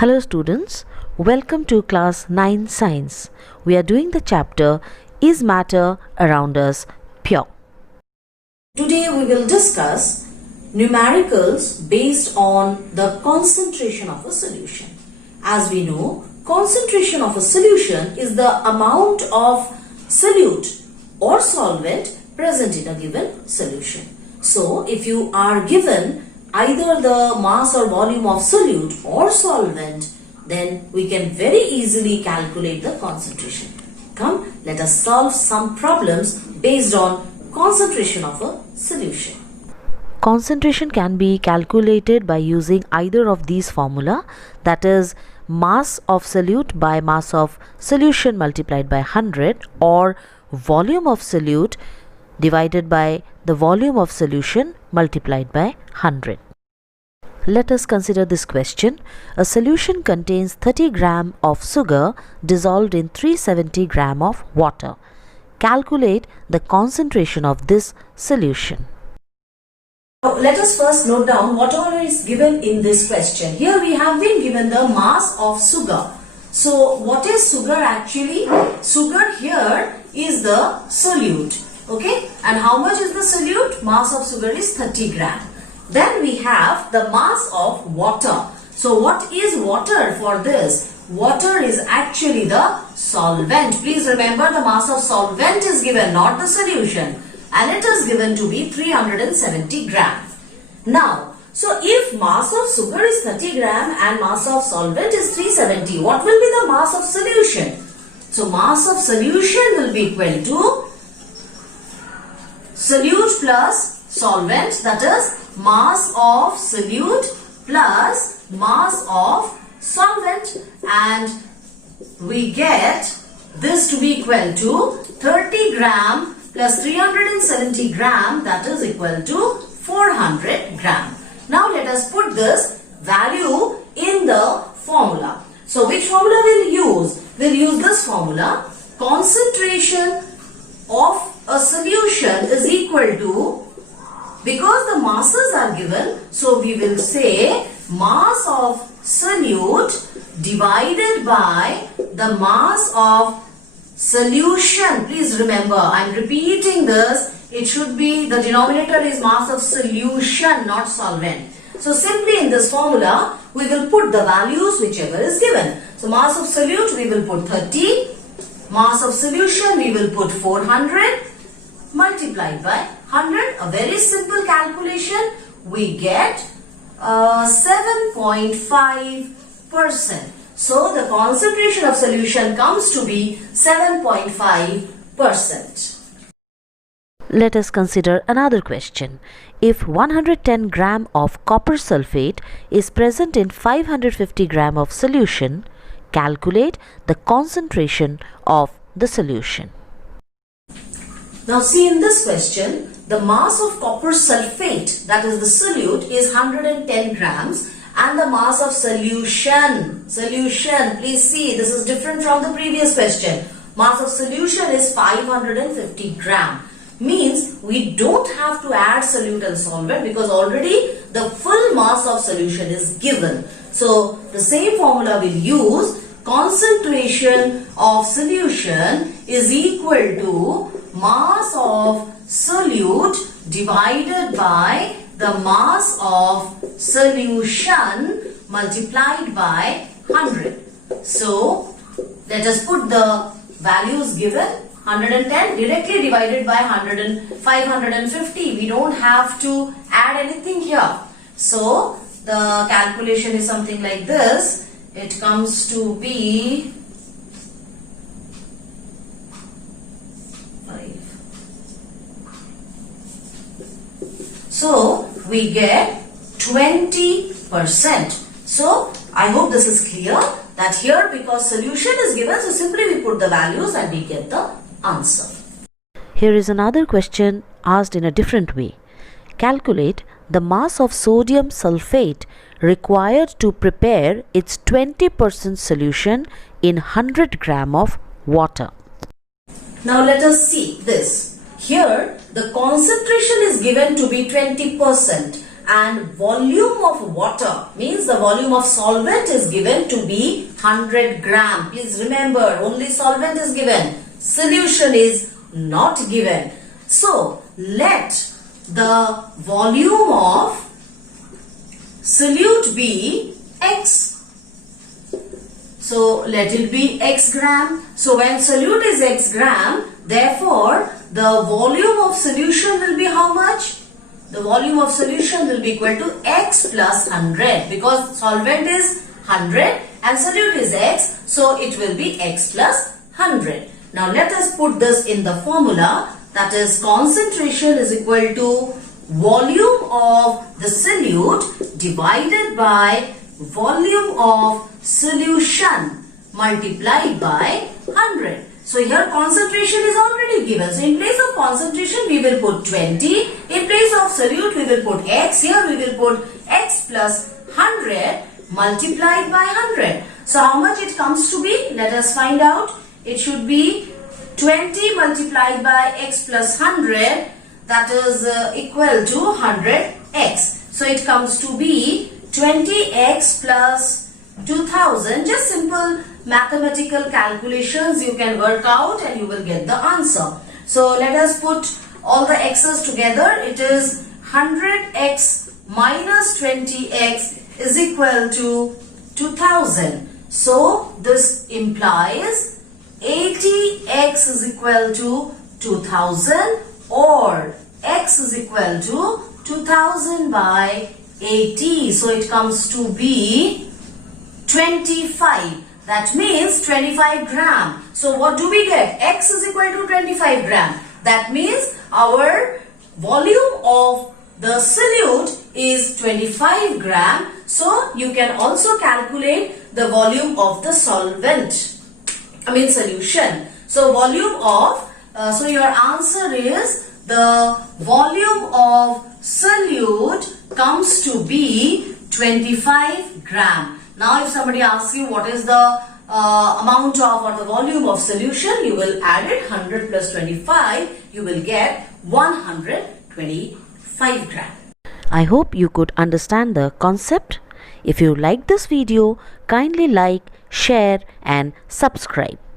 Hello students, welcome to class 9 science. We are doing the chapter Is Matter Around Us Pure? Today we will discuss numericals based on the concentration of a solution. As we know, concentration of a solution is the amount of solute or solvent present in a given solution. So if you are given either the mass or volume of solute or solvent, then we can very easily calculate the concentration. Come, let us solve some problems based on concentration of a solution. Concentration can be calculated by using either of these formula, that is mass of solute by mass of solution multiplied by 100, or volume of solute divided by the volume of solution multiplied by 100. Let us consider this question. A solution contains 30 gram of sugar dissolved in 370 gram of water. Calculate the concentration of this solution. Now, let us first note down what all is given in this question. Here we have been given the mass of sugar. So what is sugar actually? Sugar here is the solute. Okay, and how much is the solute? Mass of sugar is 30 gram. Then we have the mass of water. So what is water for this? Water is actually the solvent. Please remember, the mass of solvent is given, not the solution. And it is given to be 370 gram. Now, so if mass of sugar is 30 gram and mass of solvent is 370, what will be the mass of solution? So mass of solution will be equal to solute plus solvent, that is mass of solute plus mass of solvent, and we get this to be equal to 30 gram plus 370 gram, that is equal to 400 gram. Now let us put this value in the formula. So which formula we'll use? We'll use this formula. Concentration of a solution is equal to, because the masses are given, so we will say mass of solute divided by the mass of solution. Please remember, I am repeating this. It should be, the denominator is mass of solution, not solvent. So simply in this formula, we will put the values whichever is given. So mass of solute we will put 30. Mass of solution we will put 400 multiplied by 100. A very simple calculation. We get 7.5%. So the concentration of solution comes to be 7.5%. Let us consider another question. If 110 gram of copper sulfate is present in 550 gram of solution, calculate the concentration of the solution. Now see, in this question, the mass of copper sulfate, that is the solute, is 110 grams, and the mass of solution, please see, this is different from the previous question. Mass of solution is 550 gram. Means we don't have to add solute and solvent because already the full mass of solution is given. So the same formula we'll use. Concentration of solution is equal to mass of solute divided by the mass of solution multiplied by 100. So let us put the values given. 110 directly divided by 550. We don't have to add anything here. So the calculation is something like this. It comes to be 5. So we get 20%. So I hope this is clear, that here because solution is given, so simply we put the values and we get the answer. Here is another question asked in a different way. Calculate the mass of sodium sulfate required to prepare its 20% solution in 100 gram of water. Now let us see this. Here the concentration is given to be 20%, and volume of water means the volume of solvent is given to be 100 gram. Please remember, only solvent is given. Solution is not given. So, let the volume of solute be X. So, let it be X gram. So, when solute is X gram, therefore, the volume of solution will be how much? The volume of solution will be equal to X plus 100 because solvent is 100 and solute is X. So, it will be X plus 100. Now, let us put this in the formula, that is concentration is equal to volume of the solute divided by volume of solution multiplied by 100. So here concentration is already given. So in place of concentration we will put 20. In place of solute we will put X. Here we will put X plus 100 multiplied by 100. So how much it comes to be? Let us find out. It should be 20 multiplied by X plus 100, that is equal to 100X. So it comes to be 20X plus 2000. Just simple mathematical calculations you can work out and you will get the answer. So let us put all the x's together. It is 100x minus 20x is equal to 2000. So this implies 80x is equal to 2000 or x is equal to 2000 by 80. So it comes to be 25. That means 25 gram. So what do we get? X is equal to 25 gram. That means our volume of the solute is 25 gram. So you can also calculate the volume of the solvent. Solution. So volume of, so your answer is the volume of solute comes to be 25 gram. Now if somebody asks you what is the amount of or the volume of solution, you will add it 100 plus 25, you will get 125 gram. I hope you could understand the concept. If you like this video, kindly like, share and subscribe.